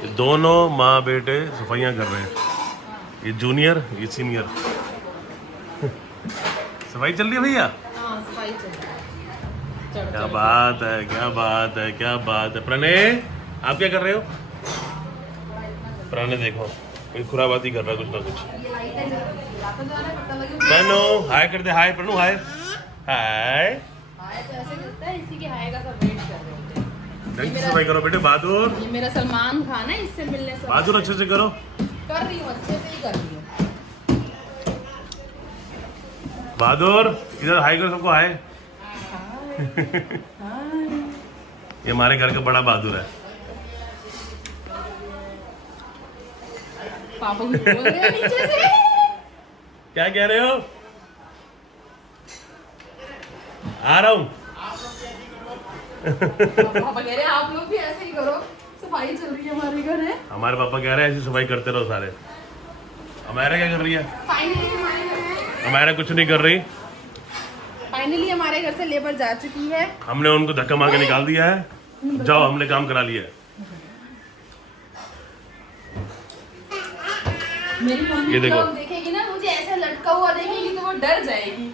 ये दोनों माँ बेटे सफाइयाँ कर रहे हैं, ये जूनियर ये सीनियर। सफाई चल रही है भैया? हाँ सफाई चल रही है। क्या बात है, क्या बात है, क्या बात है। प्रणय आप क्या कर रहे हो? प्रणय देखो कोई खुराबाती कर रहा है कुछ ना कुछ। प्रणो हाय कर दे, हाय प्रणो हाय हाय। इसी के हाय का सब वेट कर रहे होते हैं। ढंग से सफाई करो बेटे। बहादुर ये मेरा सलमान खान है, इससे मिलने से बहादुर अच्छे से करो। कर रही हूँ, अच्छे से ही कर रही हूँ। बहादुर इधर हाय करो सबको, हाय। ये हमारे घर का बड़ा बहादुर है। पापा कुछ बोल रहे हैं नीचे से। क्या कह रहे हो? आ रहा हूँ। पापा कह रहे हैं आप लोग भी ऐसे ही करो, सफाई चल रही है हमारे घर है। हमारे पापा कह रहे हैं ऐसी सफाई करते रहो सारे। हमारा क्या कर रही है? हमारा कुछ नहीं कर रही। फाइनली हमारे घर से लेबर जा चुकी है। हमने उनको धक्का मार के निकाल दिया है। जाओ हमने काम करा लिया है। मेरी मम्मी ये देखो। ब्लॉग देखेगी ना, मुझे ऐसे लटका हुआ देखेगी तो वो डर जाएगी।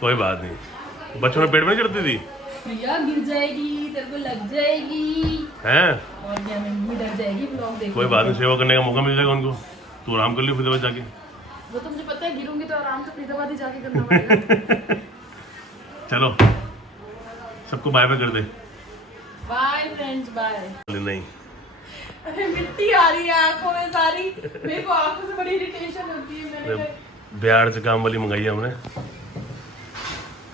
कोई बात नहीं, बचपन में पेट में चढ़ती थी। प्रिया गिर जाएगी, तेरे को लग जाएगी। हैं? और क्या, मम्मी डर जाएगी ब्लॉग देख। कोई बात नहीं, सेवा करने का मौका मिल जाएगा उनको। तू आराम कर लियो फिर जाके। वो तो मुझे पता है, गिरूंगी तो आराम से फरीदाबाद ही जाके करना पड़ेगा। चलो सबको बाय बाय कर दे। Bye friends, bye. नहीं अरे मिट्टी आ रही है आंखों में सारी, मेरे को आंखों से बड़ी इरिटेशन होती है। मैंने बिहार से काम वाली मंगाई है हमने।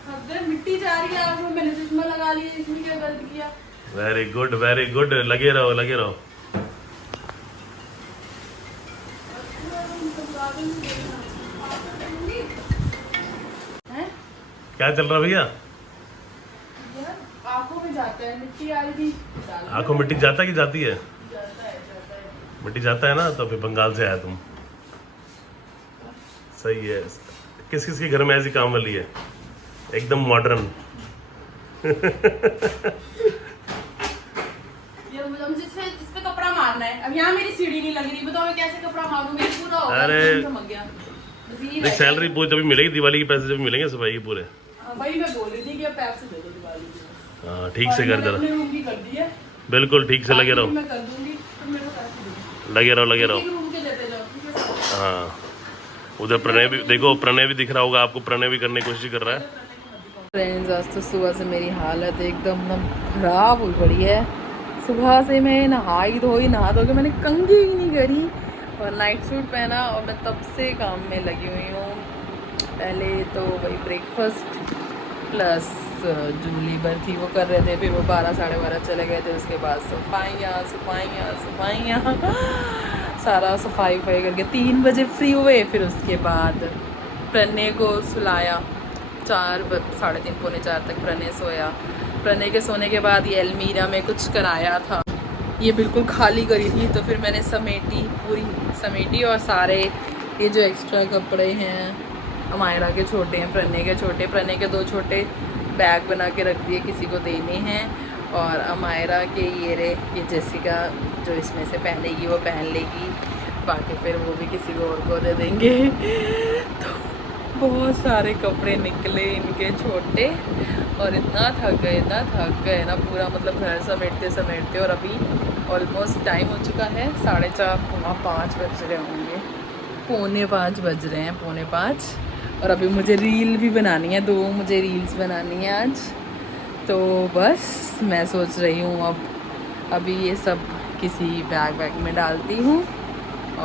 अब मिट्टी जा रही है आंखों में, मैंने चश्मा लगा लिया, इसमें क्या गलत किया। वेरी गुड वेरी गुड, लगे रहो लगे रहो। हैं? क्या चल रहा भैया? यार आंखों में जाता है, मिट्टी आ रही थी। आंखों मिट्टी जाता है कि जाती है? जाता है। मिट्टी जाता है ना, तो फिर बंगाल से आया तुम। सही है। किस किस के घर में ऐसी काम वाली है एकदम मॉडर्न? ये मुझे इस पे कपड़ा मारना है। अब यहाँ मेरी सीढ़ी नहीं लग रही, बताओ मैं कैसे कपड़ा मारूं? मेरा पूरा हो गया, अरे समझ गया। नहीं, सैलरी पूरी जब मिलेगी, दिवाली के पैसे जब मिलेंगे सफाई के पूरे। वही मैं बोल रही थी कि अब पैसे दे दो दिवाली के। हाँ ठीक से कर मैंने अपने जरा। रूम की कर दी है, बिल्कुल ठीक से लगे रहो, मैं कर दूंगी, तुम मेरे को पैसे दे दो। लगे रहो लगे रहो। एक रूम के लेते जाओ, ठीक है? हाँ उधर प्रणय भी देखो, प्रणय भी दिख रहा होगा आपको। प्रणय भी करने की कोशिश कर रहा है। फ्रेंड्स आज तो सुबह से मेरी हालत एकदम खराब हुई पड़ी है। सुबह से मैं नहा धो के मैंने कंघी ही नहीं करी और नाइट सूट पहना और मैं तब से काम में लगी हुई हूँ। पहले तो वही ब्रेकफास्ट प्लस जो लेबर थी वो कर रहे थे, फिर वो 12 साढ़े 12 चले गए थे। उसके बाद सफाइयाँ सारा सफाई करके 3 बजे फ्री हुए। फिर उसके बाद प्रणय को सुलाया, 3:30 पौने 4 तक प्रणय सोया। प्रणय के सोने के बाद ये अलमीरा में कुछ कराया था, ये बिल्कुल खाली करी थी, तो फिर मैंने पूरी समेटी और सारे ये जो एक्स्ट्रा कपड़े हैं अमायरा के छोटे हैं, प्रणय के छोटे, प्रणय के 2 छोटे बैग बना के रख दिए, किसी को देने हैं। और अमायरा के ये जेसिका जो इसमें से पहनेगी वो पहन लेगी, बाकी फिर वो भी किसी को और को दे देंगे। तो बहुत सारे कपड़े निकले इनके छोटे और इतना थक गए ना पूरा, मतलब घर समेटते। और अभी ऑलमोस्ट टाइम हो चुका है 4:30 पौना 5 बज रहे होंगे, पौने 5 बज रहे हैं, पौने 5। और अभी मुझे रील भी बनानी है, 2 मुझे रील्स बनानी है आज। तो बस मैं सोच रही हूँ अभी ये सब किसी बैग में डालती हूँ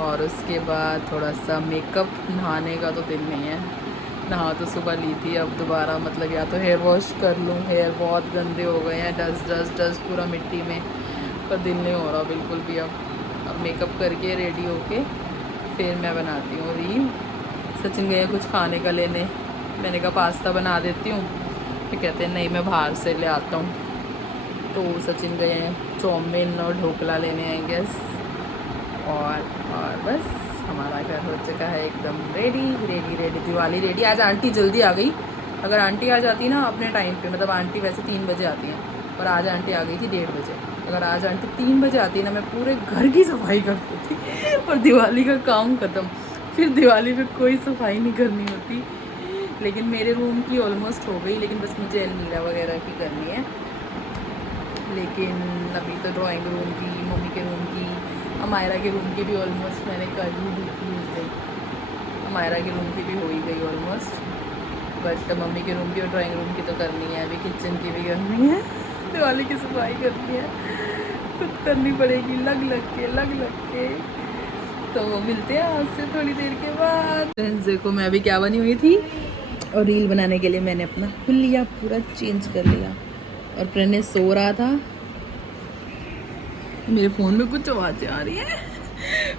और उसके बाद थोड़ा सा मेकअप। नहाने का तो दिल नहीं है, नहा तो सुबह ली थी, अब दोबारा मतलब या तो हेयर वॉश कर लूँ, हेयर बहुत गंदे हो गए हैं, डस्ट पूरा मिट्टी में, पर दिल नहीं हो रहा बिल्कुल भी। अब मेकअप करके रेडी होके फिर मैं बनाती हूँ रील। सचिन गए कुछ खाने का लेने, मैंने कहा पास्ता बना देती हूँ, फिर कहते हैं नहीं मैं बाहर से ले आता हूँ। तो सचिन गए हैं चाउमीन और ढोकला लेने आई गेस। और बस हमारा घर हो चुका है एकदम रेडी। दिवाली रेडी। आज आंटी जल्दी आ गई, अगर आंटी आ जाती ना अपने टाइम पे, मतलब आंटी वैसे 3 बजे आती हैं और आज आंटी आ गई थी 1:30 बजे। अगर आज आंटी 3 बजे आती है ना, मैं पूरे घर की सफाई कर देती और दिवाली का काम ख़त्म। फिर दिवाली में कोई सफाई नहीं करनी होती। लेकिन मेरे रूम की ऑलमोस्ट हो गई, लेकिन बस मुझे अलमीरा वगैरह की करनी है। लेकिन अभी तो ड्राइंग रूम की, मम्मी के रूम की, अमायरा के रूम की भी ऑलमोस्ट मैंने कर ही दी थी उस दिन। अमायरा के रूम की भी हो ही गई ऑलमोस्ट, बट मम्मी के रूम की और ड्राइंग रूम की तो करनी है। अभी किचन की भी करनी है, दिवाली की सफाई करनी है, खुद करनी पड़ेगी लग लग के। तो मिलते हैं आपसे थोड़ी देर के बाद। फ्रेंड्स देखो मैं अभी क्या बनी हुई थी, और रील बनाने के लिए मैंने अपना हुलिया पूरा चेंज कर लिया। और प्रणय सो रहा था, मेरे फ़ोन में कुछ आवाज़ें आ रही है।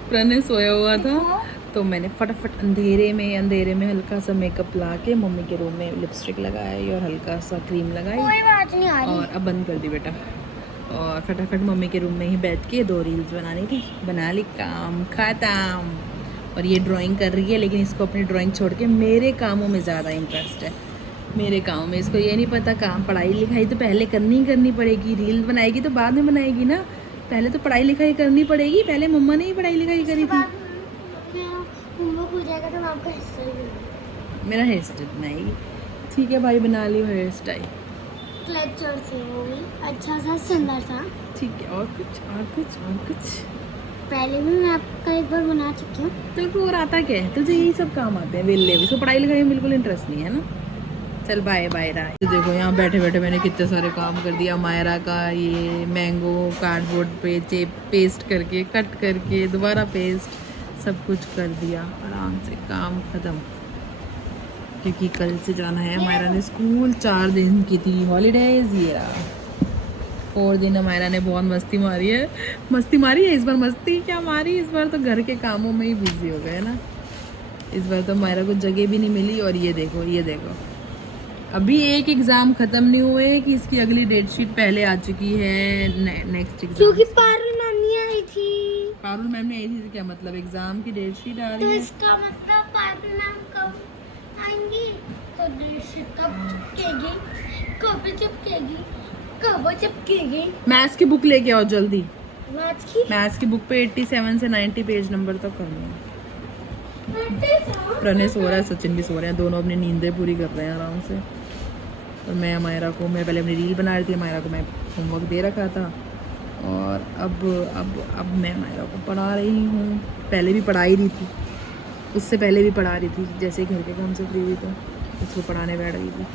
प्रणय सोया हुआ था, तो मैंने फटाफट अंधेरे में हल्का सा मेकअप ला के मम्मी के रूम में लिपस्टिक लगाई और हल्का सा क्रीम लगाई, कोई बात नहीं आ रही। और अब बंद कर दी बेटा। और फटाफट मम्मी के रूम में ही बैठ के 2 रील्स बनानी थी, बना ली, काम खत्म। और ये ड्राइंग कर रही है, लेकिन इसको अपनी ड्राइंग छोड़ के मेरे कामों में ज़्यादा इंटरेस्ट है। मेरे कामों में इसको ये नहीं पता, काम पढ़ाई लिखाई तो पहले करनी पड़ेगी, रील बनाएगी तो बाद में बनाएगी ना, पहले तो पढ़ाई लिखाई करनी पड़ेगी। पहले मम्मा ने ही पढ़ाई लिखाई करी थी। होमवर्क हो जाएगा तो मैं आपका हेयर स्टाइल बनाऊंगी। मेरा हेयर स्टाइल बनाएगी, ठीक है भाई, बना लियो हेयर स्टाइल। क्लचर से वो भी अच्छा सा सुंदर सा। ठीक है, और कुछ पहले भी मैं आपका एक बार बना चुकी हूँ। तेरे को और आता क्या है? तुझे यही सब काम आते हैं वेले, इसको पढ़ाई लिखाई में बिल्कुल इंटरेस्ट नहीं है ना। चल बाय बाय राय। तो देखो यहाँ बैठे बैठे मैंने कितने सारे काम कर दिया। मायरा का ये मैंगो कार्डबोर्ड पे पेस्ट करके, कट करके, दोबारा पेस्ट, सब कुछ कर दिया। आराम से काम ख़त्म, क्योंकि कल से जाना है मायरा ने स्कूल। 4 दिन की थी हॉलीडेज, ये रहा 4 दिन मायरा ने बहुत मस्ती मारी है। मस्ती मारी है इस बार, मस्ती क्या मारी इस बार, तो घर के कामों में ही बिजी हो गए ना। इस बार तो मायरा को जगह भी नहीं मिली। और ये देखो अभी एक एग्ज़ाम ख़त्म नहीं हुए कि इसकी अगली डेट शीट पहले आ चुकी है। नेक्स्ट एग्जाम, क्योंकि पारुल नानी आई थी। पारुल मैम ने आई थी, क्या मतलब एग्ज़ाम की डेट शीट आ तो रही है। इसका मतलब पारुल मैम कब आएंगी, तो डेट शीट कब चिपकेगी। मैथ्स की बुक लेके आओ जल्दी। मैथ्स की बुक पे 87 से 90 पेज नंबर तक करना है। प्रणय सो रहा है, सचिन भी सो रहे हैं, दोनों अपनी नींदें पूरी कर रहे हैं आराम से। और मैं पहले अपनी रील बना रही थी, मायरा को मैं होमवर्क दे रखा था। और अब मैं मायरा को पढ़ा रही हूँ। पहले भी पढ़ा ही रही थी, उससे पहले भी पढ़ा रही थी, जैसे घर के काम से फ्री हुई तो उसको पढ़ाने बैठ गई थी।